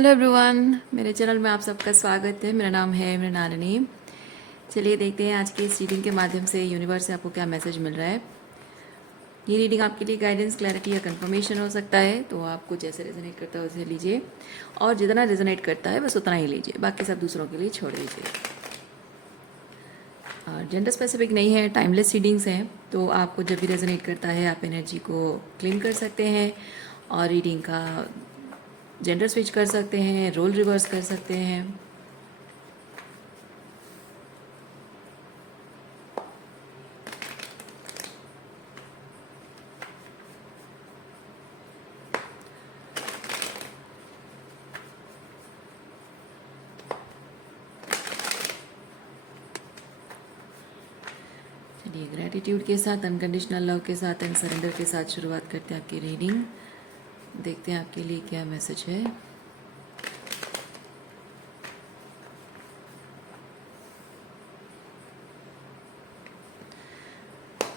Hello everyone, मेरे channel में आप सबका स्वागत है। मेरा नाम है मृणालिनी। चलिए देखते हैं आज की इस रीडिंग के माध्यम से यूनिवर्स से आपको क्या मैसेज मिल रहा है। ये रीडिंग आपके लिए गाइडेंस, क्लैरिटी या कंफर्मेशन हो सकता है, तो आपको जैसे रेजोनेट करता है उसे लीजिए और जितना रेजोनेट करता है बस उतना ही लीजिए, बाकी सब दूसरों के लिए छोड़ दीजिए। और जेंडर स्पेसिफिक नहीं है, टाइमलेस रीडिंग्स हैं, तो आपको जब भी रेजोनेट करता है आप एनर्जी को क्लेम कर सकते हैं और रीडिंग का जेंडर स्विच कर सकते हैं, रोल रिवर्स कर सकते हैं। चलिए ग्रैटिट्यूड के साथ, अनकंडीशनल लव के साथ एंड सरेंडर के साथ शुरुआत करते हैं आपकी रीडिंग। देखते हैं आपके लिए क्या मैसेज है।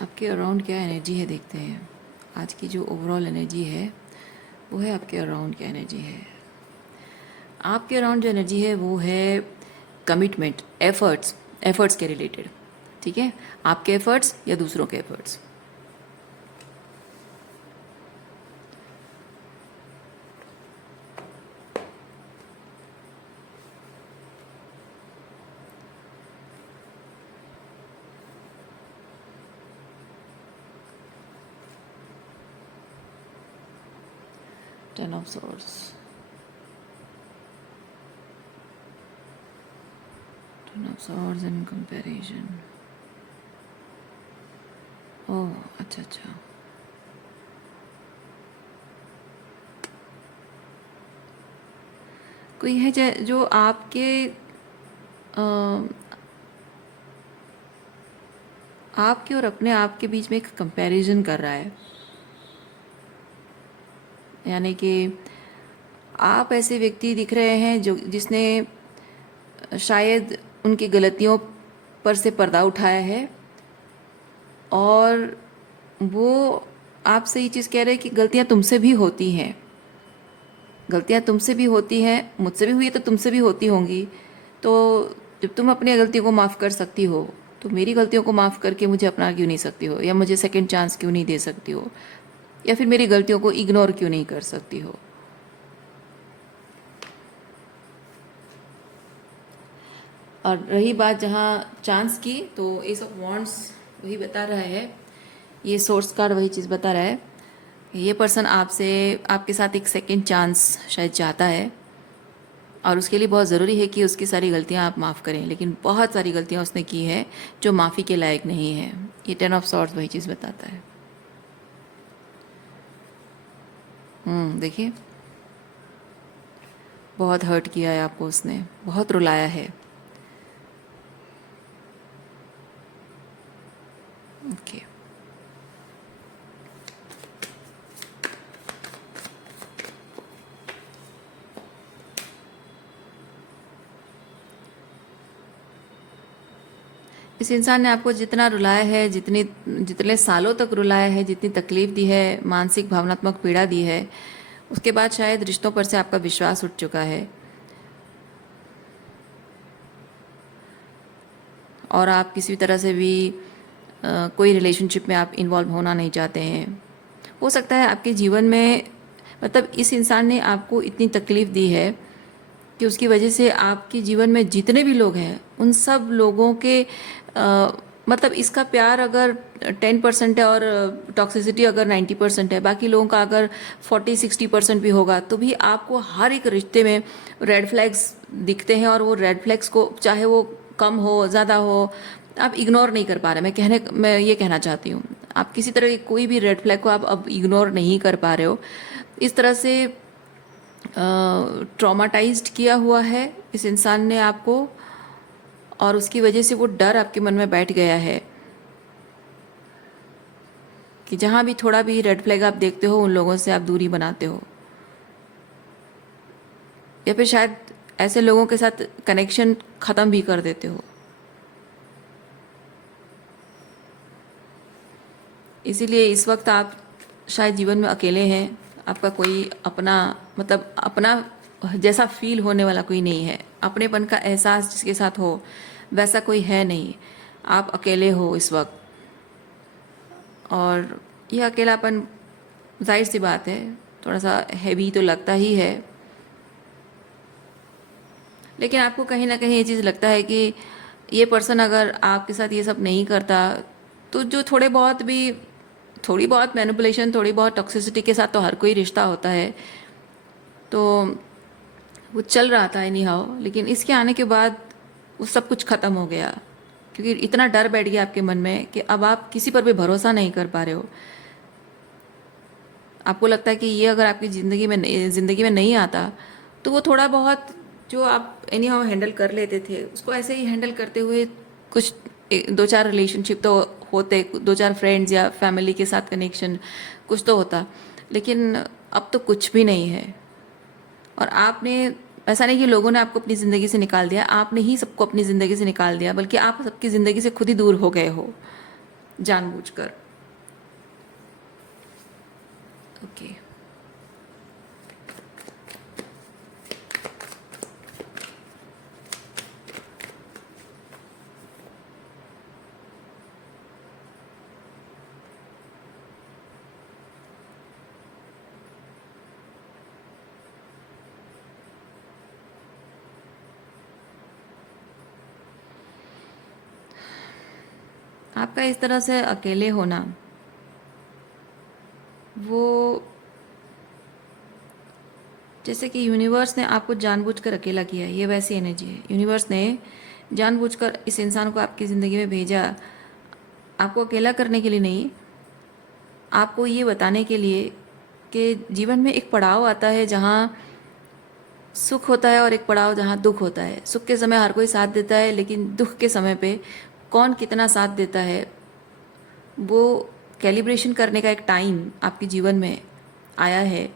आपके अराउंड क्या एनर्जी है, देखते हैं। आज की जो ओवरऑल एनर्जी है वो है आपके अराउंड क्या एनर्जी है। आपके अराउंड जो एनर्जी है वो है कमिटमेंट, एफर्ट्स के रिलेटेड। ठीक है, आपके एफर्ट्स या दूसरों के efforts. Ten of swords, ten of swords in comparison. Oh अच्छा, कोई है जो आपके आपके और अपने आप के बीच में एक कंपैरिजन कर रहा है। यानी कि आप ऐसे व्यक्ति दिख रहे हैं जो जिसने शायद उनकी गलतियों पर से पर्दा उठाया है और वो आपसे ये चीज़ कह रहे हैं कि गलतियाँ तुमसे भी होती हैं, गलतियाँ तुमसे भी होती हैं, मुझसे भी हुई है तो तुमसे भी होती होंगी। तो जब तुम अपनी गलतियों को माफ़ कर सकती हो तो मेरी गलतियों को माफ़ करके मुझे अपना क्यों नहीं सकती हो, या मुझे सेकंड चांस क्यों नहीं दे सकती हो, या फिर मेरी गलतियों को इग्नोर क्यों नहीं कर सकती हो। और रही बात जहाँ चांस की, तो एस ऑफ वॉन्ड्स वही बता रहा है, ये सोर्स कार्ड वही चीज़ बता रहा है। ये पर्सन आपसे, आपके साथ एक सेकंड चांस शायद चाहता है और उसके लिए बहुत ज़रूरी है कि उसकी सारी गलतियाँ आप माफ़ करें, लेकिन बहुत सारी गलतियाँ उसने की है जो माफ़ी के लायक नहीं है। ये टेन ऑफ सॉर्ड्स वही चीज़ बताता है। देखिए, बहुत हर्ट किया है आपको उसने, बहुत रुलाया है। ओके, इस इंसान ने आपको जितना रुलाया है, जितने सालों तक रुलाया है, जितनी तकलीफ दी है, मानसिक भावनात्मक पीड़ा दी है, उसके बाद शायद रिश्तों पर से आपका विश्वास उठ चुका है और आप किसी भी तरह से भी कोई रिलेशनशिप में आप इन्वॉल्व होना नहीं चाहते हैं। हो सकता है आपके जीवन में, मतलब इस इंसान ने आपको इतनी तकलीफ़ दी है कि उसकी वजह से आपके जीवन में जितने भी लोग हैं उन सब लोगों के मतलब इसका प्यार अगर 10% है और टॉक्सिसिटी अगर 90% है, बाकी लोगों का अगर 40-60% भी होगा, तो भी आपको हर एक रिश्ते में रेड फ्लैग्स दिखते हैं और वो रेड फ्लैग्स को, चाहे वो कम हो ज़्यादा हो, आप इग्नोर नहीं कर पा रहे। मैं ये कहना चाहती हूँ, आप किसी तरह की कोई भी रेड फ्लैग को आप अब इग्नोर नहीं कर पा रहे हो। इस तरह से ट्रॉमाटाइज्ड किया हुआ है इस इंसान ने आपको, और उसकी वजह से वो डर आपके मन में बैठ गया है कि जहाँ भी थोड़ा भी रेड फ्लैग आप देखते हो उन लोगों से आप दूरी बनाते हो, या फिर शायद ऐसे लोगों के साथ कनेक्शन ख़त्म भी कर देते हो। इसीलिए इस वक्त आप शायद जीवन में अकेले हैं, आपका कोई अपना, मतलब अपना जैसा फील होने वाला कोई नहीं है। अपनेपन का एहसास जिसके साथ हो वैसा कोई है नहीं। आप अकेले हो इस वक्त, और यह अकेलापन जाहिर सी बात है थोड़ा सा हैवी तो लगता ही है, लेकिन आपको कहीं ना कहीं ये चीज़ लगता है कि ये पर्सन अगर आपके साथ ये सब नहीं करता तो जो थोड़ी बहुत मैनिपुलेशन, थोड़ी बहुत टॉक्सिसिटी के साथ तो हर कोई रिश्ता होता है, तो वो चल रहा था एनी हाउ। लेकिन इसके आने के बाद वो सब कुछ ख़त्म हो गया, क्योंकि इतना डर बैठ गया आपके मन में कि अब आप किसी पर भी भरोसा नहीं कर पा रहे हो। आपको लगता है कि ये अगर आपकी ज़िंदगी में नहीं आता तो वो थोड़ा बहुत जो आप एनी हाउ हैंडल कर लेते थे उसको ऐसे ही हैंडल करते हुए कुछ दो चार रिलेशनशिप तो होते, दो चार फ्रेंड्स या फैमिली के साथ कनेक्शन कुछ तो होता, लेकिन अब तो कुछ भी नहीं है। और आपने, ऐसा नहीं कि लोगों ने आपको अपनी ज़िंदगी से निकाल दिया, आपने ही सबको अपनी ज़िंदगी से निकाल दिया, बल्कि आप सबकी ज़िंदगी से खुद ही दूर हो गए हो जानबूझकर। ओके, आपका इस तरह से अकेले होना वो जैसे कि यूनिवर्स ने आपको जानबूझकर अकेला किया है, ये वैसी एनर्जी है। यूनिवर्स ने जानबूझकर इस इंसान को आपकी ज़िंदगी में भेजा, आपको अकेला करने के लिए नहीं, आपको ये बताने के लिए कि जीवन में एक पड़ाव आता है जहाँ सुख होता है और एक पड़ाव जहाँ दुख होता है। सुख के समय हर कोई साथ देता है, लेकिन दुख के समय पे कौन कितना साथ देता है वो कैलिब्रेशन करने का एक टाइम आपके जीवन में आया है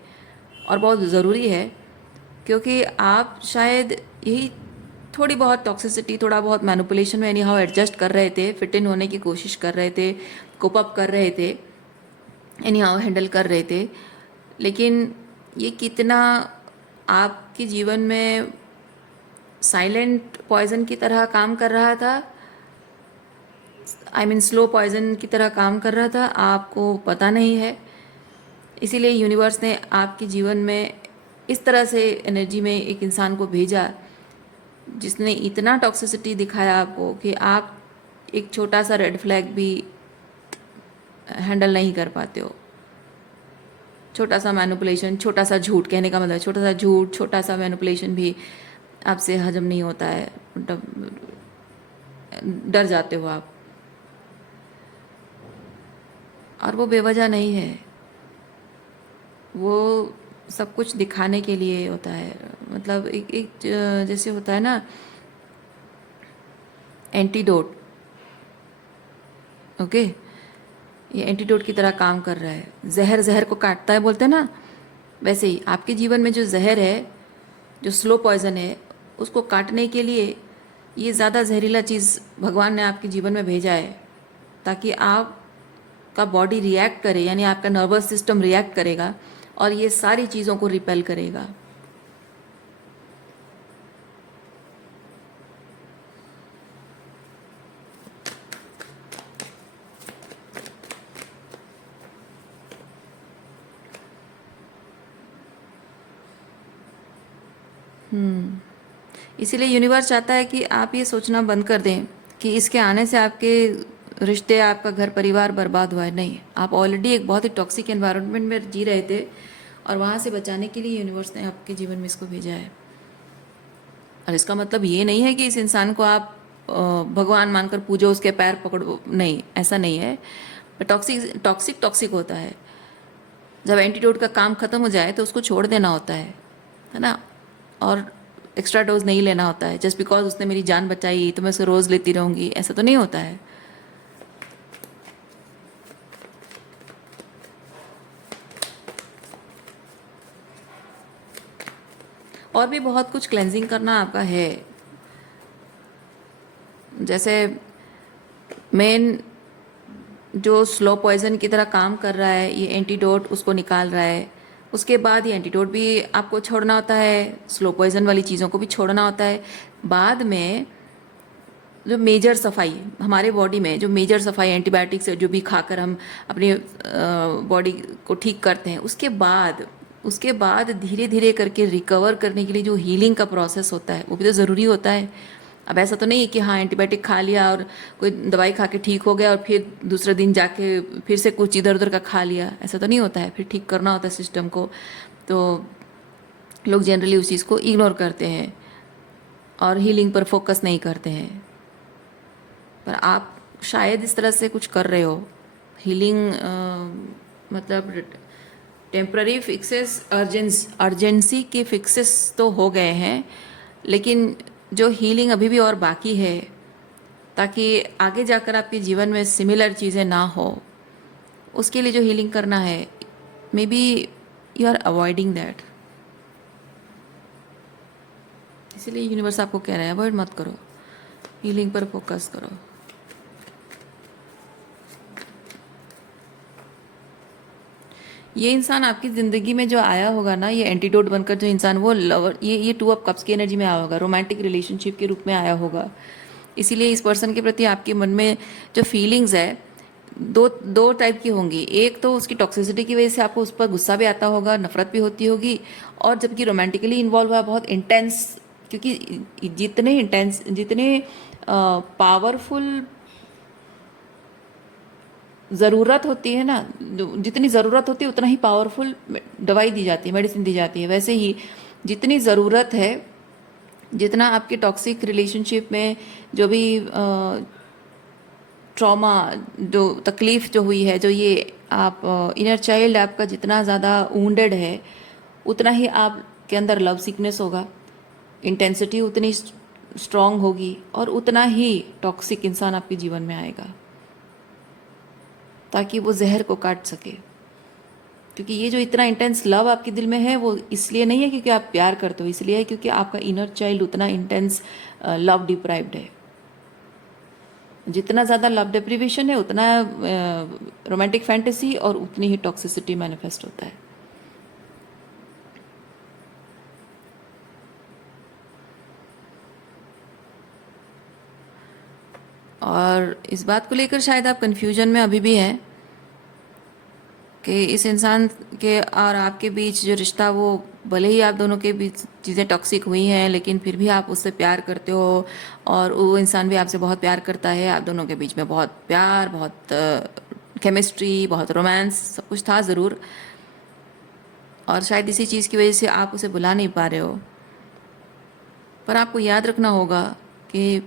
और बहुत ज़रूरी है। क्योंकि आप शायद यही थोड़ी बहुत टॉक्सिसिटी, थोड़ा बहुत मैनिपुलेशन में एनी हाउ एडजस्ट कर रहे थे, फिट इन होने की कोशिश कर रहे थे, कोप अप कर रहे थे, एनी हाउ हैंडल कर रहे थे, लेकिन ये कितना आपके जीवन में साइलेंट पॉइजन की तरह काम कर रहा था, आई मीन स्लो पॉइजन की तरह काम कर रहा था, आपको पता नहीं है। इसीलिए यूनिवर्स ने आपके जीवन में इस तरह से एनर्जी में एक इंसान को भेजा जिसने इतना टॉक्सिसिटी दिखाया आपको कि आप एक छोटा सा रेड फ्लैग भी हैंडल नहीं कर पाते हो। छोटा सा मैनिपुलेशन, छोटा सा झूठ, कहने का मतलब छोटा सा झूठ, छोटा सा मैनिपुलेशन भी आपसे हजम नहीं होता है, मतलब डर जाते हो आप। और वो बेवजह नहीं है, वो सब कुछ दिखाने के लिए होता है। मतलब एक जैसे होता है ना एंटीडोट, ओके, ये एंटीडोट की तरह काम कर रहा है। जहर जहर को काटता है बोलते हैं ना, वैसे ही आपके जीवन में जो जहर है, जो स्लो पॉइजन है, उसको काटने के लिए ये ज़्यादा जहरीला चीज़ भगवान ने आपके जीवन में भेजा है, ताकि आपका बॉडी रिएक्ट करे, यानी आपका नर्वस सिस्टम रिएक्ट करेगा और ये सारी चीज़ों को रिपेल करेगा। इसीलिए यूनिवर्स चाहता है कि आप ये सोचना बंद कर दें कि इसके आने से आपके रिश्ते, आपका घर परिवार बर्बाद हुआ है। नहीं, आप ऑलरेडी एक बहुत ही टॉक्सिक एनवायरनमेंट में जी रहे थे और वहाँ से बचाने के लिए यूनिवर्स ने आपके जीवन में इसको भेजा है। और इसका मतलब ये नहीं है कि इस इंसान को आप भगवान मानकर पूजो, उसके पैर पकड़ो, नहीं, ऐसा नहीं है। टॉक्सिक टॉक्सिक टॉक्सिक होता है। जब एंटीडोट का काम ख़त्म हो जाए तो उसको छोड़ देना होता है ना, और एक्स्ट्रा डोज नहीं लेना होता है। जस्ट बिकॉज उसने मेरी जान बचाई तो मैं उसे रोज़ लेती रहूँगी, ऐसा तो नहीं होता है। और भी बहुत कुछ क्लेंजिंग करना आपका है। जैसे मेन जो स्लो पॉइजन की तरह काम कर रहा है, ये एंटीडोट उसको निकाल रहा है, उसके बाद ये एंटीडोट भी आपको छोड़ना होता है, स्लो पॉइजन वाली चीज़ों को भी छोड़ना होता है। बाद में जो मेजर सफाई हमारे बॉडी में, जो मेजर सफाई एंटीबायोटिक्स जो भी खाकर हम अपनी बॉडी को ठीक करते हैं, उसके बाद धीरे धीरे करके रिकवर करने के लिए जो हीलिंग का प्रोसेस होता है वो भी तो ज़रूरी होता है। अब ऐसा तो नहीं है कि हाँ एंटीबायोटिक खा लिया और कोई दवाई खा के ठीक हो गया और फिर दूसरे दिन जाके फिर से कुछ इधर उधर का खा लिया, ऐसा तो नहीं होता है। फिर ठीक करना होता है सिस्टम को। तो लोग जनरली उस चीज़ को इग्नोर करते हैं और हीलिंग पर फोकस नहीं करते हैं। पर आप शायद इस तरह से कुछ कर रहे हो। हीलिंग मतलब टेम्प्ररी फिक्सेस, अर्जेंसी के फिक्सेस तो हो गए हैं, लेकिन जो हीलिंग अभी भी और बाकी है, ताकि आगे जाकर आपके जीवन में सिमिलर चीज़ें ना हो, उसके लिए जो हीलिंग करना है, may be you are avoiding that. इसीलिए यूनिवर्स आपको कह रहा है अवॉइड मत करो, हीलिंग पर फोकस करो। ये इंसान आपकी ज़िंदगी में जो आया होगा ना, ये एंटीडोट बनकर जो इंसान, वो लवर, ये टू ऑफ कप्स की एनर्जी में आया होगा, रोमांटिक रिलेशनशिप के रूप में आया होगा। इसीलिए इस पर्सन के प्रति आपके मन में जो फीलिंग्स है, दो दो टाइप की होंगी। एक तो उसकी टॉक्सिसिटी की वजह से आपको उस पर गुस्सा भी आता होगा, नफरत भी होती होगी, और जबकि रोमांटिकली इन्वॉल्व हुआ बहुत इंटेंस, क्योंकि जितने पावरफुल ज़रूरत होती है ना, जितनी ज़रूरत होती है उतना ही पावरफुल दवाई दी जाती है, मेडिसिन दी जाती है। वैसे ही जितनी ज़रूरत है, जितना आपके टॉक्सिक रिलेशनशिप में जो भी ट्रॉमा, जो तकलीफ़ जो हुई है, जो ये आप इनर चाइल्ड आपका जितना ज़्यादा वुंडेड है, उतना ही आपके अंदर लव सिकनेस होगा, इंटेंसिटी उतनी स्ट्रांग होगी, और उतना ही टॉक्सिक इंसान आपके जीवन में आएगा, ताकि वो जहर को काट सके। क्योंकि ये जो इतना इंटेंस लव आपके दिल में है, वो इसलिए नहीं है क्योंकि आप प्यार करते हो, इसलिए है क्योंकि आपका इनर चाइल्ड उतना इंटेंस लव डिप्राइव्ड है। जितना ज़्यादा लव डिप्रिवेशन है, उतना रोमांटिक फैंटेसी और उतनी ही टॉक्सिसिटी मैनिफेस्ट होता है। और इस बात को लेकर शायद आप कंफ्यूजन में अभी भी हैं कि इस इंसान के और आपके बीच जो रिश्ता, वो भले ही आप दोनों के बीच चीज़ें टॉक्सिक हुई हैं, लेकिन फिर भी आप उससे प्यार करते हो, और वो इंसान भी आपसे बहुत प्यार करता है। आप दोनों के बीच में बहुत प्यार, बहुत केमिस्ट्री, बहुत रोमांस, सब कुछ था ज़रूर। और शायद इसी चीज़ की वजह से आप उसे बुला नहीं पा रहे हो। पर आपको याद रखना होगा कि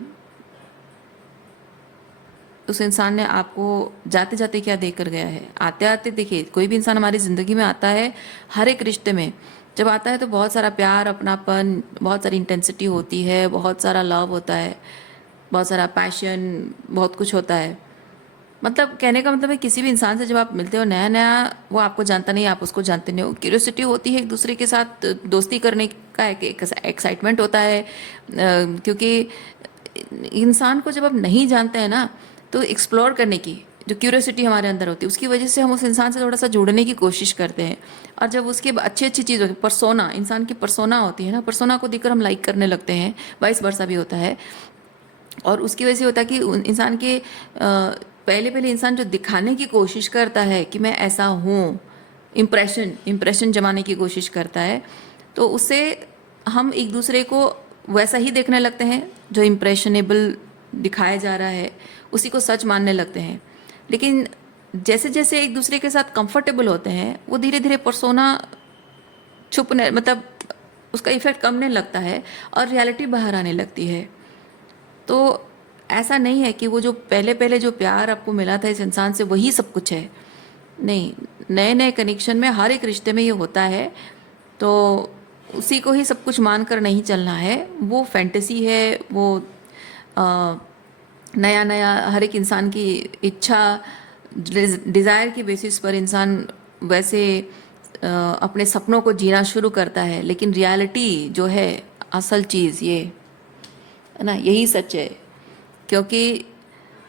उस इंसान ने आपको जाते जाते क्या देकर गया है। आते आते देखिए, कोई भी इंसान हमारी ज़िंदगी में आता है, हर एक रिश्ते में जब आता है तो बहुत सारा प्यार, अपनापन, बहुत सारी इंटेंसिटी होती है, बहुत सारा लव होता है, बहुत सारा पैशन, बहुत कुछ होता है। मतलब कहने का मतलब है, किसी भी इंसान से जब आप मिलते हो नया नया, वो आपको जानता नहीं, आप उसको जानते नहीं हो, क्यूरियोसिटी होती है एक दूसरे के साथ दोस्ती करने का, एक एक्साइटमेंट होता है। क्योंकि इंसान को जब आप नहीं जानते हैं ना, तो एक्सप्लोर करने की जो क्यूरियोसिटी हमारे अंदर होती है, उसकी वजह से हम उस इंसान से थोड़ा सा जुड़ने की कोशिश करते हैं। और जब उसकी अच्छी अच्छी चीज़ होती है, परसोना, इंसान की परसोना होती है ना, परसोना को देखकर हम लाइक करने लगते हैं, वाइस वर्सा भी होता है। और उसकी वजह से होता है कि इंसान के पहले पहले इंसान जो दिखाने की कोशिश करता है कि मैं ऐसा हूँ, इम्प्रेशन जमाने की कोशिश करता है, तो उससे हम एक दूसरे को वैसा ही देखने लगते हैं जो इम्प्रेशनेबल दिखाया जा रहा है, उसी को सच मानने लगते हैं। लेकिन जैसे जैसे एक दूसरे के साथ कंफर्टेबल होते हैं, वो धीरे धीरे परसोना छुपने, मतलब उसका इफेक्ट कमने लगता है और रियलिटी बाहर आने लगती है। तो ऐसा नहीं है कि वो जो पहले पहले जो प्यार आपको मिला था इस इंसान से, वही सब कुछ है। नहीं, नए नए कनेक्शन में, हर एक रिश्ते में ये होता है। तो उसी को ही सब कुछ मानकर नहीं चलना है, वो फैंटेसी है, वो नया नया हर एक इंसान की इच्छा, डिज़ायर की बेसिस पर इंसान वैसे अपने सपनों को जीना शुरू करता है। लेकिन रियलिटी जो है, असल चीज़ ये है ना, यही सच है। क्योंकि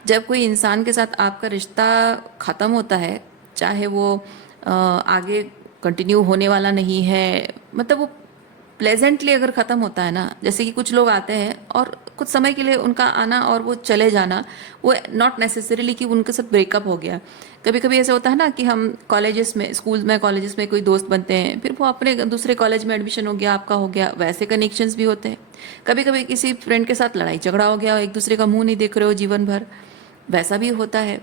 जब कोई इंसान के साथ आपका रिश्ता ख़त्म होता है, चाहे वो आगे कंटिन्यू होने वाला नहीं है, मतलब वो प्लेजेंटली अगर ख़त्म होता है ना, जैसे कि कुछ लोग आते हैं और कुछ समय के लिए उनका आना और वो चले जाना, वो नॉट नेसेसरीली कि उनके साथ ब्रेकअप हो गया। कभी कभी ऐसा होता है ना कि हम कॉलेजेस में, स्कूल में, कॉलेजेस में कोई दोस्त बनते हैं, फिर वो अपने दूसरे कॉलेज में एडमिशन हो गया, आपका हो गया, वैसे कनेक्शंस भी होते हैं। कभी कभी किसी फ्रेंड के साथ लड़ाई झगड़ा हो गया, एक दूसरे का मुंह नहीं देख रहे हो जीवन भर, वैसा भी होता है।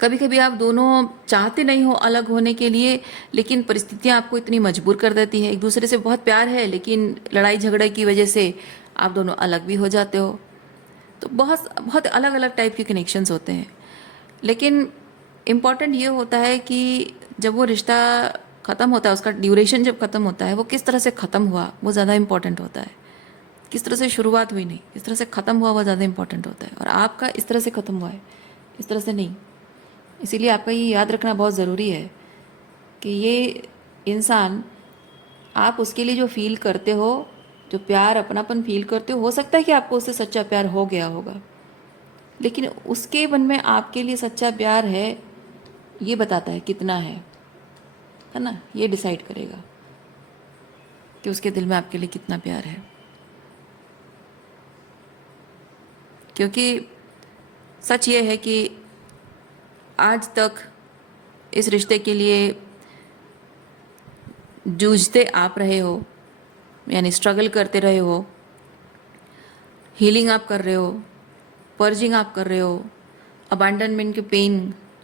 कभी कभी आप दोनों चाहते नहीं हो अलग होने के लिए, लेकिन परिस्थितियां आपको इतनी मजबूर कर देती है, एक दूसरे से बहुत प्यार है लेकिन लड़ाई झगड़े की वजह से आप दोनों अलग भी हो जाते हो। तो बहुत बहुत अलग अलग टाइप के कनेक्शंस होते हैं। लेकिन इम्पॉर्टेंट ये होता है कि जब वो रिश्ता ख़त्म होता है, उसका ड्यूरेशन जब ख़त्म होता है, वो किस तरह से ख़त्म हुआ वो ज़्यादा इम्पॉर्टेंट होता है। किस तरह से शुरुआत हुई नहीं, किस तरह से ख़त्म हुआ वो ज़्यादा इम्पॉर्टेंट होता है। और आपका इस तरह से ख़त्म हुआ है, इस तरह से नहीं। इसीलिए आपका ये याद रखना बहुत ज़रूरी है कि ये इंसान, आप उसके लिए जो फील करते हो, जो प्यार अपनापन फील करते हो सकता है कि आपको उससे सच्चा प्यार हो गया होगा, लेकिन उसके मन में आपके लिए सच्चा प्यार है ये बताता है कितना है ना, ये डिसाइड करेगा कि उसके दिल में आपके लिए कितना प्यार है। क्योंकि सच ये है कि आज तक इस रिश्ते के लिए जूझते आप रहे हो, यानी स्ट्रगल करते रहे हो, हीलिंग आप कर रहे हो, पर्जिंग आप कर रहे हो, अबैंडनमेंट के पेन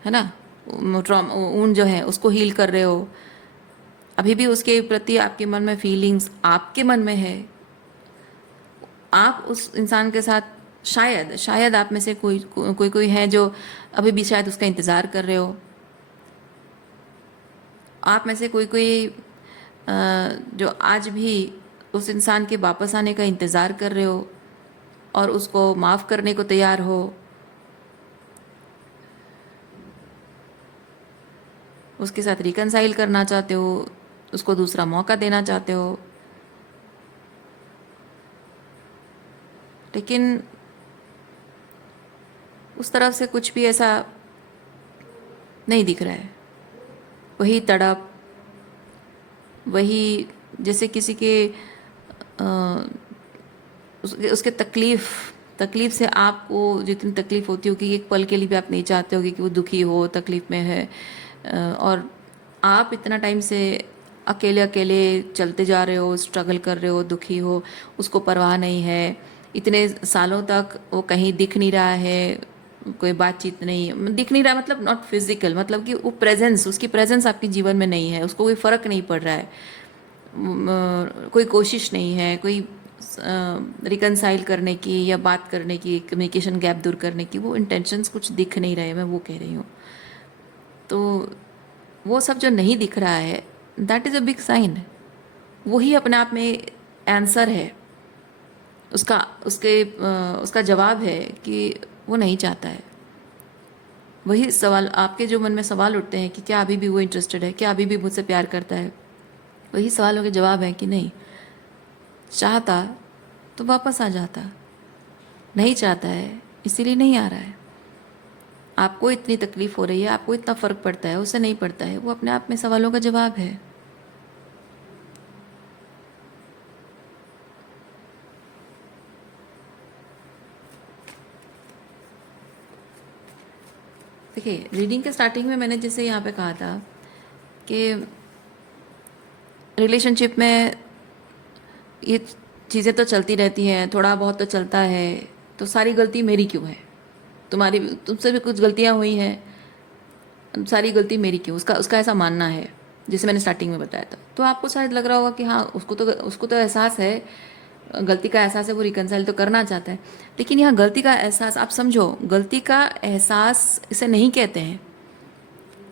है ना, ट्रॉमा ऊन जो है उसको हील कर रहे हो। अभी भी उसके प्रति आपके मन में फीलिंग्स आपके मन में है। आप उस इंसान के साथ शायद शायद आप में से कोई है जो अभी भी शायद उसका इंतज़ार कर रहे हो। आप में से कोई जो आज भी उस इंसान के वापस आने का इंतज़ार कर रहे हो और उसको माफ़ करने को तैयार हो, उसके साथ रिकनसाइल करना चाहते हो, उसको दूसरा मौका देना चाहते हो। लेकिन उस तरफ से कुछ भी ऐसा नहीं दिख रहा है। वही तड़प, वही जैसे किसी के उसके तकलीफ़ से आपको जितनी तकलीफ़ होती होगी, एक पल के लिए भी आप नहीं चाहते होगे कि वो दुखी हो, तकलीफ़ में है। और आप इतना टाइम से अकेले अकेले चलते जा रहे हो, स्ट्रगल कर रहे हो, दुखी हो, उसको परवाह नहीं है। इतने सालों तक वो कहीं दिख नहीं रहा है, कोई बातचीत नहीं दिख नहीं रहा, मतलब नॉट फिजिकल, मतलब कि वो प्रेजेंस, उसकी प्रेजेंस आपके जीवन में नहीं है, उसको कोई फ़र्क नहीं पड़ रहा है, कोई कोशिश नहीं है, कोई रिकनसाइल करने की या बात करने की, कम्युनिकेशन गैप दूर करने की, वो इंटेंशंस कुछ दिख नहीं रहे, मैं वो कह रही हूँ। तो वो सब जो नहीं दिख रहा है, that is a big sign. वही अपने आप में आंसर है, उसका जवाब है कि वो नहीं चाहता है। वही सवाल आपके जो मन में सवाल उठते हैं कि क्या अभी भी वो इंटरेस्टेड है, क्या अभी भी मुझसे प्यार करता है, वही सवालों के जवाब है कि नहीं। चाहता तो वापस आ जाता, नहीं चाहता है इसीलिए नहीं आ रहा है। आपको इतनी तकलीफ़ हो रही है, आपको इतना फ़र्क पड़ता है, उसे नहीं पड़ता है, वो अपने आप में सवालों का जवाब है। देखिए, रीडिंग के स्टार्टिंग में मैंने जैसे यहाँ पे कहा था कि रिलेशनशिप में ये चीज़ें तो चलती रहती हैं, थोड़ा बहुत तो चलता है, तो सारी गलती मेरी क्यों है, तुमसे भी कुछ गलतियाँ हुई हैं, सारी गलती मेरी क्यों, उसका ऐसा मानना है, जैसे मैंने स्टार्टिंग में बताया था। तो आपको शायद लग रहा होगा कि हाँ, उसको तो एहसास है, गलती का एहसास है, वो रिकनसाइल तो करना चाहता है। लेकिन यहाँ गलती का एहसास, आप समझो, गलती का एहसास इसे नहीं कहते हैं।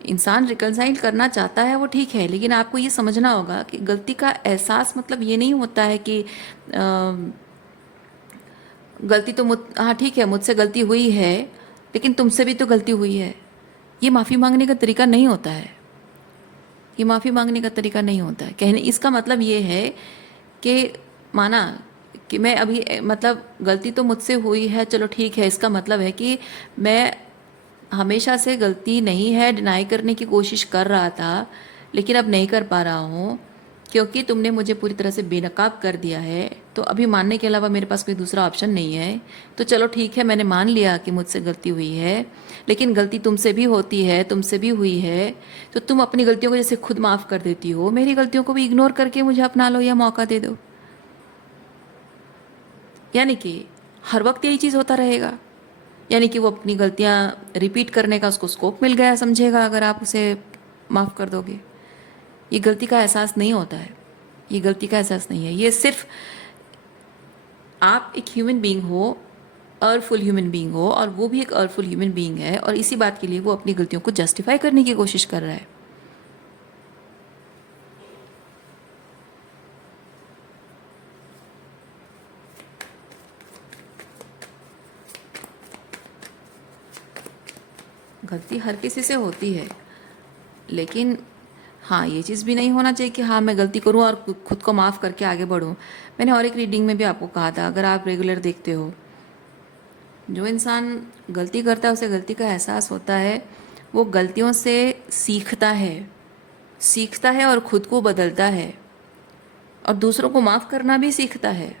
इंसान रिकनसाइल करना चाहता है वो ठीक है, लेकिन आपको ये समझना होगा कि गलती का एहसास मतलब ये नहीं होता है कि गलती तो हाँ ठीक है, मुझसे गलती हुई है, लेकिन तुमसे भी तो गलती हुई है। ये माफ़ी मांगने का तरीका नहीं होता है, ये माफ़ी मांगने का तरीका नहीं होता है। कहने इसका मतलब ये है कि माना कि मैं अभी मतलब गलती तो मुझसे हुई है, चलो ठीक है, इसका मतलब है कि मैं हमेशा से गलती नहीं है डिनाई करने की कोशिश कर रहा था, लेकिन अब नहीं कर पा रहा हूँ क्योंकि तुमने मुझे पूरी तरह से बेनकाब कर दिया है, तो अभी मानने के अलावा मेरे पास कोई दूसरा ऑप्शन नहीं है। तो चलो ठीक है, मैंने मान लिया कि मुझसे गलती हुई है, लेकिन गलती तुमसे भी होती है, तुमसे भी हुई है। तो तुम अपनी गलतियों को जैसे खुद माफ़ कर देती हो, मेरी गलतियों को भी इग्नोर करके मुझे अपना लो या मौका दे दो। यानी कि हर वक्त यही चीज़ होता रहेगा। यानी कि वो अपनी गलतियाँ रिपीट करने का उसको स्कोप मिल गया समझेगा अगर आप उसे माफ़ कर दोगे। ये गलती का एहसास नहीं होता है, ये गलती का एहसास नहीं है। ये सिर्फ आप एक ह्यूमन बीइंग हो, अर्फुल ह्यूमन बीइंग हो, और वो भी एक अर्फुल ह्यूमन बीइंग है, और इसी बात के लिए वो अपनी गलतियों को जस्टिफाई करने की कोशिश कर रहा है। गलती हर किसी से होती है, लेकिन हाँ, ये चीज़ भी नहीं होना चाहिए कि हाँ मैं गलती करूँ और खुद को माफ़ करके आगे बढ़ूँ। मैंने और एक रीडिंग में भी आपको कहा था, अगर आप रेगुलर देखते हो, जो इंसान गलती करता है उसे गलती का एहसास होता है, वो गलतियों से सीखता है, सीखता है और खुद को बदलता है, और दूसरों को माफ़ करना भी सीखता है,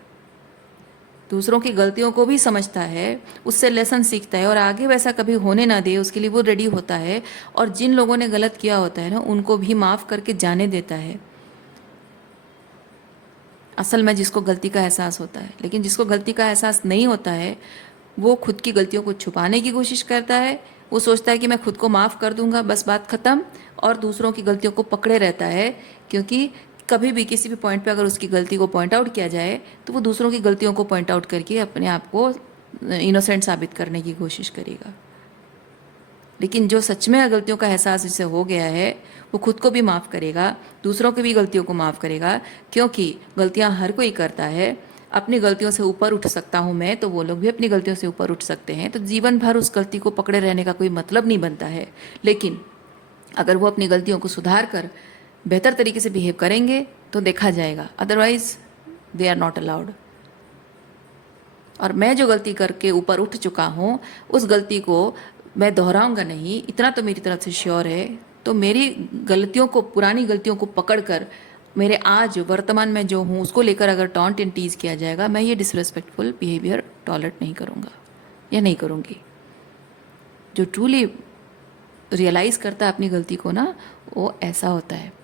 दूसरों की गलतियों को भी समझता है, उससे लेसन सीखता है और आगे वैसा कभी होने ना दे उसके लिए वो रेडी होता है, और जिन लोगों ने गलत किया होता है ना उनको भी माफ़ करके जाने देता है। असल में जिसको गलती का एहसास होता है, लेकिन जिसको गलती का एहसास नहीं होता है वो खुद की गलतियों को छुपाने की कोशिश करता है। वो सोचता है कि मैं खुद को माफ़ कर दूंगा, बस बात ख़त्म, और दूसरों की गलतियों को पकड़े रहता है, क्योंकि कभी भी किसी भी पॉइंट पे अगर उसकी गलती को पॉइंट आउट किया जाए तो वो दूसरों की गलतियों को पॉइंट आउट करके अपने आप को इनोसेंट साबित करने की कोशिश करेगा। लेकिन जो सच में गलतियों का एहसास जिसे हो गया है वो खुद को भी माफ़ करेगा, दूसरों की भी गलतियों को माफ़ करेगा, क्योंकि गलतियां हर कोई करता है। अपनी गलतियों से ऊपर उठ सकता हूँ मैं, तो वो लोग भी अपनी गलतियों से ऊपर उठ सकते हैं। तो जीवन भर उस गलती को पकड़े रहने का कोई मतलब नहीं बनता है। लेकिन अगर वो अपनी गलतियों को सुधार कर बेहतर तरीके से बिहेव करेंगे तो देखा जाएगा, otherwise they are not allowed. और मैं जो गलती करके ऊपर उठ चुका हूँ उस गलती को मैं दोहराऊंगा नहीं, इतना तो मेरी तरफ से श्योर है। तो मेरी गलतियों को, पुरानी गलतियों को पकड़कर मेरे आज वर्तमान में जो हूँ उसको लेकर अगर टॉन्ट एंड टीज किया जाएगा, मैं ये डिसरेस्पेक्टफुल बिहेवियर टॉलरेट नहीं करूँगा या नहीं करूँगी। जो ट्रूली रियलाइज़ करता है अपनी गलती को ना, वो ऐसा होता है।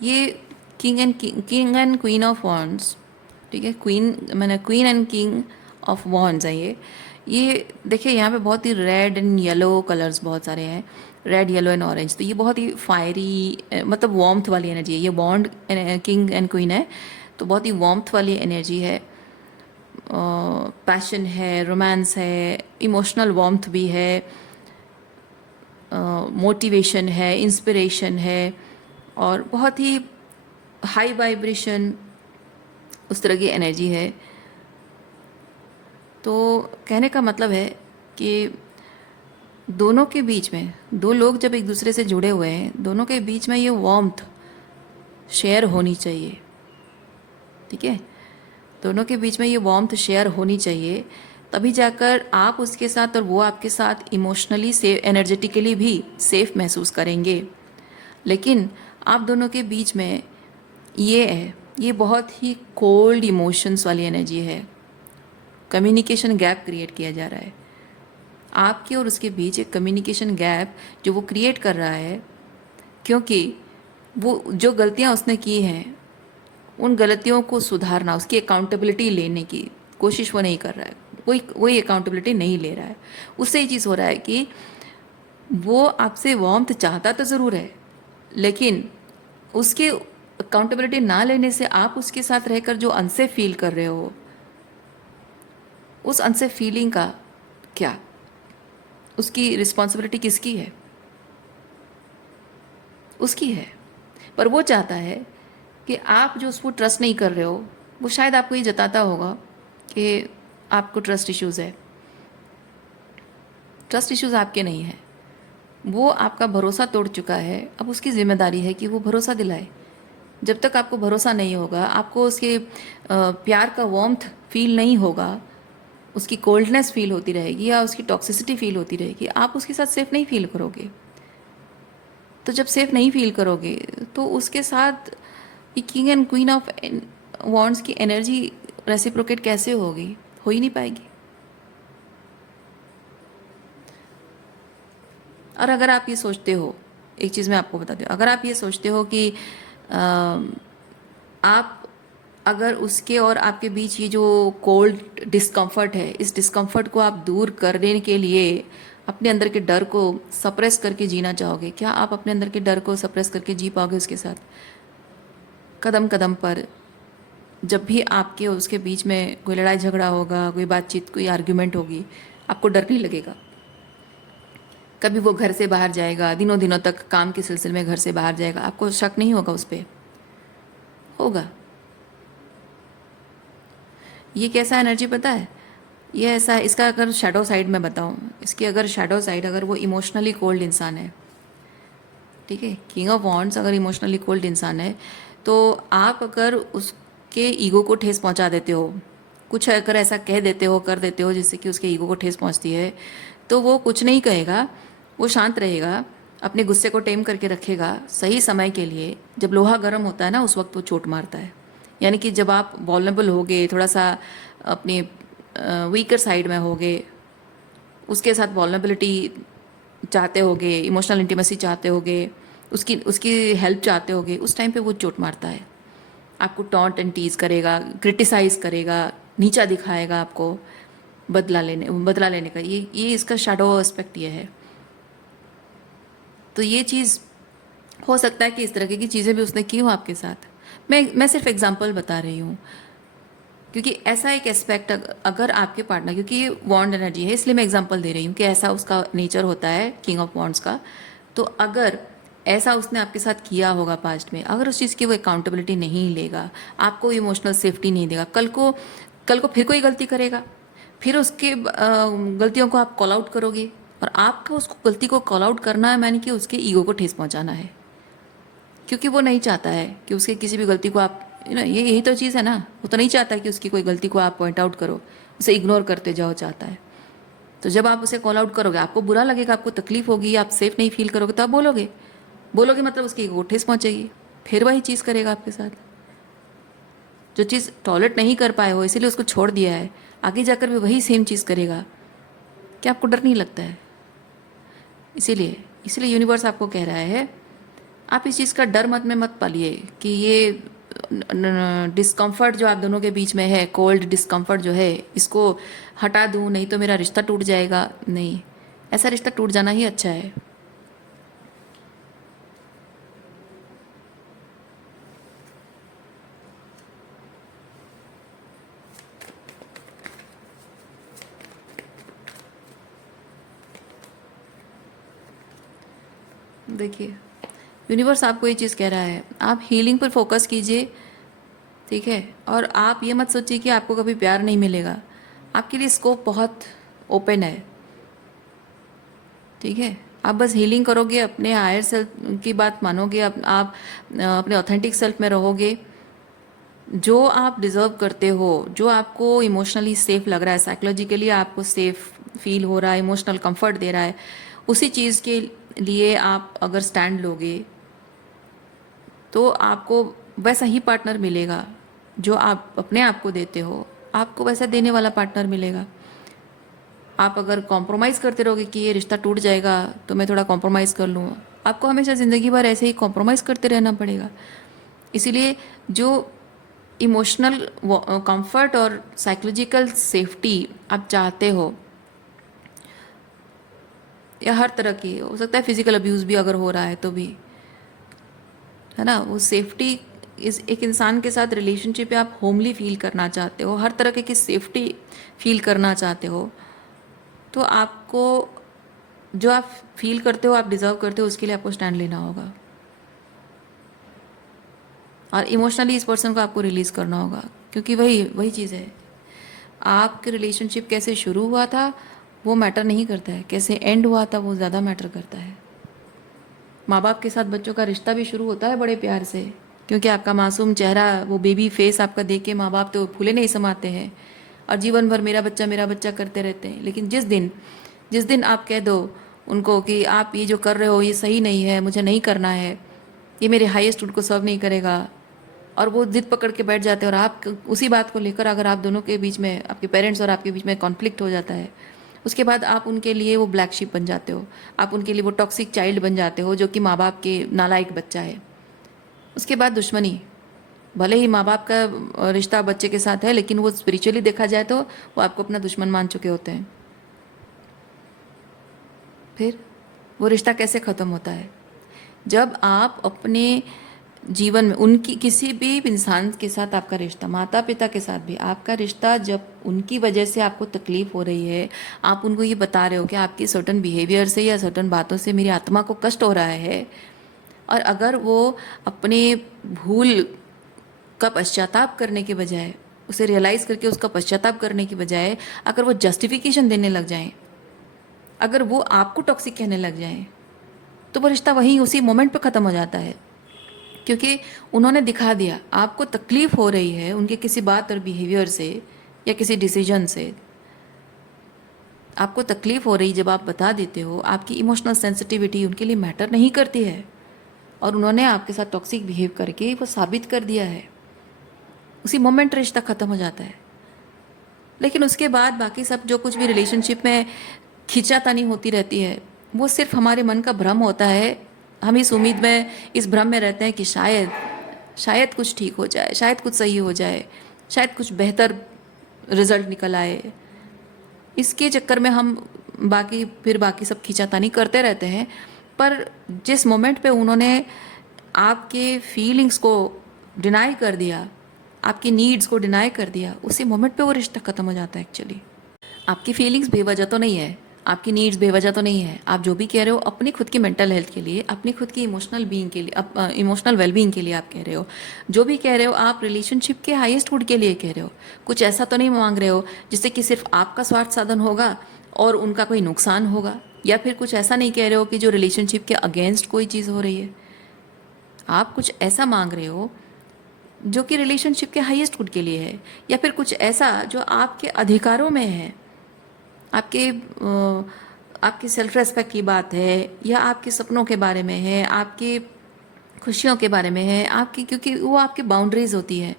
ये king and queen of wands, ठीक है, क्वीन मैंने queen and king of wands है ये देखिए यहाँ पे बहुत ही रेड एंड येलो कलर्स बहुत सारे हैं, रेड येलो एंड ऑरेंज। तो ये बहुत ही फायरी, मतलब वार्मथ वाली एनर्जी है। ये बॉन्ड किंग एंड क्वीन है, तो बहुत ही वार्मथ वाली एनर्जी है, पैशन है, रोमांस है, इमोशनल वार्मथ भी है, मोटिवेशन है, इंस्पिरेशन है, और बहुत ही हाई वाइब्रेशन उस तरह की एनर्जी है। तो कहने का मतलब है कि दोनों के बीच में, दो लोग जब एक दूसरे से जुड़े हुए हैं, दोनों के बीच में ये वार्मथ शेयर होनी चाहिए, ठीक है। दोनों के बीच में ये वार्मथ शेयर होनी चाहिए, तभी जाकर आप उसके साथ और वो आपके साथ इमोशनली सेफ, एनर्जेटिकली भी सेफ महसूस करेंगे। लेकिन आप दोनों के बीच में ये है, ये बहुत ही कोल्ड इमोशंस वाली एनर्जी है। कम्युनिकेशन गैप क्रिएट किया जा रहा है आपके और उसके बीच, एक कम्युनिकेशन गैप जो वो क्रिएट कर रहा है, क्योंकि वो जो गलतियाँ उसने की हैं उन गलतियों को सुधारना, उसकी अकाउंटेबिलिटी लेने की कोशिश वो नहीं कर रहा है, कोई अकाउंटेबिलिटी नहीं ले रहा है। उससे ये चीज़ हो रहा है कि वो आपसे वार्मथ चाहता तो ज़रूर है, लेकिन उसके अकाउंटेबिलिटी ना लेने से आप उसके साथ रहकर जो अनसेफ फील कर रहे हो, उस अनसेफ फीलिंग का क्या, उसकी रिस्पॉन्सिबिलिटी किसकी है? उसकी है। पर वो चाहता है कि आप जो उसको ट्रस्ट नहीं कर रहे हो, वो शायद आपको ये जताता होगा कि आपको ट्रस्ट इश्यूज़ है। ट्रस्ट इश्यूज़ आपके नहीं है, वो आपका भरोसा तोड़ चुका है। अब उसकी ज़िम्मेदारी है कि वो भरोसा दिलाए। जब तक आपको भरोसा नहीं होगा, आपको उसके प्यार का वार्मथ फील नहीं होगा, उसकी कोल्डनेस फील होती रहेगी या उसकी टॉक्सिसिटी फील होती रहेगी, आप उसके साथ सेफ नहीं फील करोगे। तो जब सेफ नहीं फील करोगे तो उसके साथ ये king and queen of wands की एनर्जी रेसिप्रोकेट कैसे होगी? हो ही नहीं पाएगी। और अगर आप ये सोचते हो, एक चीज़ मैं आपको बता दूँ, अगर आप ये सोचते हो कि आप अगर उसके और आपके बीच ये जो कोल्ड डिस्कम्फर्ट है, इस डिस्कम्फर्ट को आप दूर करने के लिए अपने अंदर के डर को सप्रेस करके जीना चाहोगे, क्या आप अपने अंदर के डर को सप्रेस करके जी पाओगे उसके साथ? कदम कदम पर जब भी आपके और उसके बीच में कोई लड़ाई झगड़ा होगा, कोई बातचीत, कोई आर्ग्यूमेंट होगी, आपको डर नहीं लगेगा। कभी वो घर से बाहर जाएगा, दिनों दिनों तक काम के सिलसिले में घर से बाहर जाएगा, आपको शक नहीं होगा उस पर? होगा। ये कैसा एनर्जी पता है? ये ऐसा है, इसका अगर शेडो साइड में बताऊँ, इसकी अगर शेडो साइड, अगर वो इमोशनली कोल्ड इंसान है, ठीक है, किंग ऑफ वॉन्ड्स अगर इमोशनली कोल्ड इंसान है, तो आप अगर उसके ईगो को ठेस पहुंचा देते हो, कुछ अगर ऐसा कह देते हो, कर देते हो जिससे कि उसके ईगो को ठेस पहुंचती है, तो वो कुछ नहीं कहेगा, वो शांत रहेगा, अपने गुस्से को टेम करके रखेगा सही समय के लिए। जब लोहा गर्म होता है ना, उस वक्त वो चोट मारता है। यानी कि जब आप वॉल्नरेबल होगे, थोड़ा सा अपने वीकर साइड में होगे, उसके साथ वॉल्नरेबिलिटी चाहते होगे, इमोशनल इंटीमेसी चाहते होगे, उसकी उसकी हेल्प चाहते होगे, उस टाइम पे वो चोट मारता है। आपको टॉन्ट एंड टीज करेगा, क्रिटिसाइज करेगा, नीचा दिखाएगा आपको, बदला लेने का ये इसका शैडो एस्पेक्ट ये है। तो ये चीज़ हो सकता है कि इस तरह की चीज़ें भी उसने की हो आपके साथ। मैं सिर्फ एग्जांपल बता रही हूँ, क्योंकि ऐसा एक एस्पेक्ट अगर आपके पार्टनर, क्योंकि ये वॉन्ड एनर्जी है इसलिए मैं एग्जांपल दे रही हूँ कि ऐसा उसका नेचर होता है किंग ऑफ वॉन्ड्स का। तो अगर ऐसा उसने आपके साथ किया होगा पास्ट में, अगर उस चीज़ की वो अकाउंटेबिलिटी नहीं लेगा, आपको इमोशनल सेफ्टी नहीं देगा, कल को फिर कोई गलती करेगा, फिर उसके गलतियों को आप कॉल आउट करोगे, और आपका उसको गलती को कॉल आउट करना है, मैंने कि उसके ईगो को ठेस पहुंचाना है, क्योंकि वो नहीं चाहता है कि उसके किसी भी गलती को आप ये यही तो चीज़ है ना, वो तो नहीं चाहता कि उसकी कोई गलती को आप पॉइंट आउट करो, उसे इग्नोर करते जाओ चाहता है। तो जब आप उसे कॉल आउट करोगे, आपको बुरा लगेगा, आपको तकलीफ होगी, आप सेफ नहीं फील करोगे, तो आप बोलोगे, बोलोगे मतलब उसकी ईगो ठेस पहुंचेगी, फिर वही चीज़ करेगा आपके साथ। जो चीज़ टॉलरेट नहीं कर पाए हो इसीलिए उसको छोड़ दिया है, आगे जाकर भी वही सेम चीज़ करेगा। क्या आपको डर नहीं लगता है? इसीलिए इसीलिए यूनिवर्स आपको कह रहा है, आप इस चीज़ का डर मत में मत पालिए कि ये डिस्कम्फर्ट जो आप दोनों के बीच में है, कोल्ड डिस्कम्फर्ट जो है, इसको हटा दूँ नहीं तो मेरा रिश्ता टूट जाएगा। नहीं, ऐसा रिश्ता टूट जाना ही अच्छा है। देखिए, यूनिवर्स आपको ये चीज़ कह रहा है, आप हीलिंग पर फोकस कीजिए, ठीक है, और आप ये मत सोचिए कि आपको कभी प्यार नहीं मिलेगा। आपके लिए स्कोप बहुत ओपन है, ठीक है। आप बस हीलिंग करोगे, अपने हायर सेल्फ की बात मानोगे, आप अपने ऑथेंटिक सेल्फ में रहोगे, जो आप डिज़र्व करते हो, जो आपको इमोशनली सेफ लग रहा है, साइकोलॉजिकली आपको सेफ फील हो रहा है, इमोशनल कंफर्ट दे रहा है, उसी चीज़ के लिए आप अगर स्टैंड लोगे तो आपको वैसा ही पार्टनर मिलेगा जो आप अपने आप को देते हो, आपको वैसा देने वाला पार्टनर मिलेगा। आप अगर कॉम्प्रोमाइज़ करते रहोगे कि ये रिश्ता टूट जाएगा तो मैं थोड़ा कॉम्प्रोमाइज़ कर लूँ, आपको हमेशा ज़िंदगी भर ऐसे ही कॉम्प्रोमाइज़ करते रहना पड़ेगा। इसीलिए जो इमोशनल कंफर्ट और साइकोलॉजिकल सेफ्टी आप चाहते हो, या हर तरह की हो सकता है, फिजिकल अब्यूज़ भी अगर हो रहा है तो भी, है ना, वो सेफ्टी इस एक इंसान के साथ रिलेशनशिप में आप होमली फील करना चाहते हो, हर तरह की सेफ्टी फील करना चाहते हो, तो आपको जो आप फील करते हो, आप डिज़र्व करते हो, उसके लिए आपको स्टैंड लेना होगा, और इमोशनली इस पर्सन को आपको रिलीज़ करना होगा, क्योंकि वही वही चीज़ है। आपके रिलेशनशिप कैसे शुरू हुआ था वो मैटर नहीं करता है, कैसे एंड हुआ था वो ज़्यादा मैटर करता है। माँ बाप के साथ बच्चों का रिश्ता भी शुरू होता है बड़े प्यार से, क्योंकि आपका मासूम चेहरा, वो बेबी फेस आपका देख के माँ बाप तो फूले नहीं समाते हैं और जीवन भर मेरा बच्चा करते रहते हैं। लेकिन जिस दिन आप कह दो उनको कि आप ये जो कर रहे हो ये सही नहीं है, मुझे नहीं करना है, ये मेरे हाईएस्ट गुड को सर्व नहीं करेगा, और वो जिद पकड़ के बैठ जाते हैं, और आप उसी बात को लेकर अगर आप दोनों के बीच में, आपके पेरेंट्स और आपके बीच में कॉन्फ्लिक्ट हो जाता है, उसके बाद आप उनके लिए वो ब्लैक शिप बन जाते हो, आप उनके लिए वो टॉक्सिक चाइल्ड बन जाते हो जो कि माँ बाप के नालायक बच्चा है। उसके बाद दुश्मनी, भले ही माँ बाप का रिश्ता बच्चे के साथ है, लेकिन वो स्पिरिचुअली देखा जाए तो वो आपको अपना दुश्मन मान चुके होते हैं। फिर वो रिश्ता कैसे ख़त्म होता है? जब आप अपने जीवन में उनकी, किसी भी इंसान के साथ आपका रिश्ता, माता पिता के साथ भी आपका रिश्ता, जब उनकी वजह से आपको तकलीफ हो रही है, आप उनको ये बता रहे हो कि आपकी सर्टन बिहेवियर से या सर्टन बातों से मेरी आत्मा को कष्ट हो रहा है, और अगर वो अपने भूल का पश्चाताप करने के बजाय, उसे रियलाइज़ करके उसका पश्चाताप करने के बजाय अगर वो जस्टिफिकेशन देने लग जाएं, अगर वो आपको टॉक्सिक कहने लग जाएं, तो वो रिश्ता वहीं उसी मोमेंट पे ख़त्म हो जाता है। क्योंकि उन्होंने दिखा दिया, आपको तकलीफ़ हो रही है उनके किसी बात और बिहेवियर से या किसी डिसीजन से, आपको तकलीफ़ हो रही, जब आप बता देते हो, आपकी इमोशनल सेंसिटिविटी उनके लिए मैटर नहीं करती है, और उन्होंने आपके साथ टॉक्सिक बिहेव करके वो साबित कर दिया है, उसी मोमेंट रिश्ता ख़त्म हो जाता है। लेकिन उसके बाद बाकी सब जो कुछ भी रिलेशनशिप में खींचातानी होती रहती है, वो सिर्फ हमारे मन का भ्रम होता है। हम इस उम्मीद में, इस भ्रम में रहते हैं कि शायद कुछ ठीक हो जाए, शायद कुछ सही हो जाए, शायद कुछ बेहतर रिजल्ट निकल आए। इसके चक्कर में हम बाकी सब खींचातानी करते रहते हैं। पर जिस मोमेंट पे उन्होंने आपके फीलिंग्स को डिनाई कर दिया, आपकी नीड्स को डिनाई कर दिया, उसी मोमेंट पे वो रिश्ता ख़त्म हो जाता है एक्चुअली। आपकी फीलिंग्स बेवजह तो नहीं है, आपकी नीड्स बेवजह तो नहीं है। आप जो भी कह रहे हो अपनी खुद की मेंटल हेल्थ के लिए, अपनी खुद की इमोशनल बीइंग के लिए, इमोशनल वेलबींग के लिए आप कह रहे हो। जो भी कह रहे हो आप रिलेशनशिप के हाईएस्ट गुड के लिए कह रहे हो। कुछ ऐसा तो नहीं मांग रहे हो जिससे कि सिर्फ आपका स्वार्थ साधन होगा और उनका कोई नुकसान होगा, या फिर कुछ ऐसा नहीं कह रहे हो कि जो रिलेशनशिप के अगेंस्ट कोई चीज़ हो रही है। आप कुछ ऐसा मांग रहे हो जो कि रिलेशनशिप के हाईएस्ट गुड के लिए है, या फिर कुछ ऐसा जो आपके अधिकारों में है, आपकी सेल्फ रेस्पेक्ट की बात है, या आपके सपनों के बारे में है, आपकी खुशियों के बारे में है, आपकी, क्योंकि वो आपकी बाउंड्रीज होती है।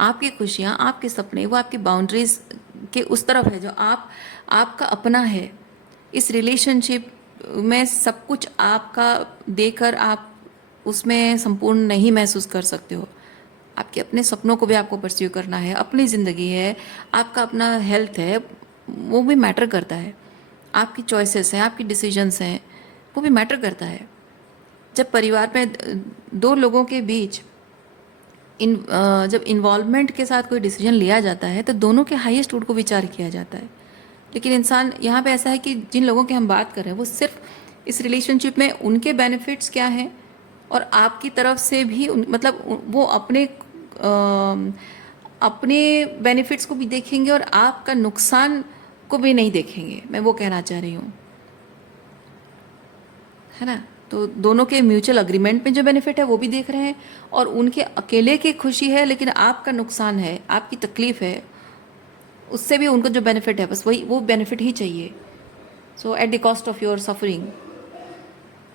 आपकी खुशियाँ, आपके सपने, वो आपकी बाउंड्रीज के उस तरफ है जो आपका अपना है। इस रिलेशनशिप में सब कुछ आपका देकर आप उसमें संपूर्ण नहीं महसूस कर सकते हो। आपके अपने सपनों को भी आपको परस्यू करना है, अपनी ज़िंदगी है, आपका अपना हेल्थ है, वो भी मैटर करता है। आपकी चॉइसेस हैं, आपकी डिसीजंस हैं, वो भी मैटर करता है। जब परिवार में दो लोगों के बीच जब इन्वॉल्वमेंट के साथ कोई डिसीजन लिया जाता है तो दोनों के हाईएस्ट गुड को विचार किया जाता है। लेकिन इंसान यहाँ पे ऐसा है कि जिन लोगों की हम बात कर रहे हैं वो सिर्फ इस रिलेशनशिप में उनके बेनिफिट्स क्या हैं, और आपकी तरफ से भी मतलब वो अपने बेनिफिट्स को भी देखेंगे और आपका नुकसान को भी नहीं देखेंगे। मैं वो कहना चाह रही हूँ, है ना। तो दोनों के म्यूचुअल अग्रीमेंट में जो बेनिफिट है वो भी देख रहे हैं, और उनके अकेले की खुशी है लेकिन आपका नुकसान है, आपकी तकलीफ है, उससे भी उनको जो बेनिफिट है बस वो बेनिफिट ही चाहिए। So at the cost of your suffering.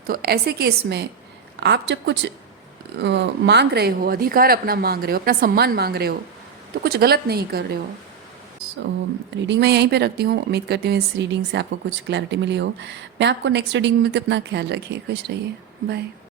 तो ऐसे केस में आप जब कुछ मांग रहे हो, अधिकार अपना मांग रहे हो, अपना सम्मान मांग रहे हो, तो कुछ गलत नहीं कर रहे हो। सो रीडिंग मैं यहीं पे रखती हूँ। उम्मीद करती हूँ इस रीडिंग से आपको कुछ क्लैरिटी मिली हो। मैं आपको नेक्स्ट रीडिंग में, तो अपना ख्याल रखिए, खुश रहिए, बाय।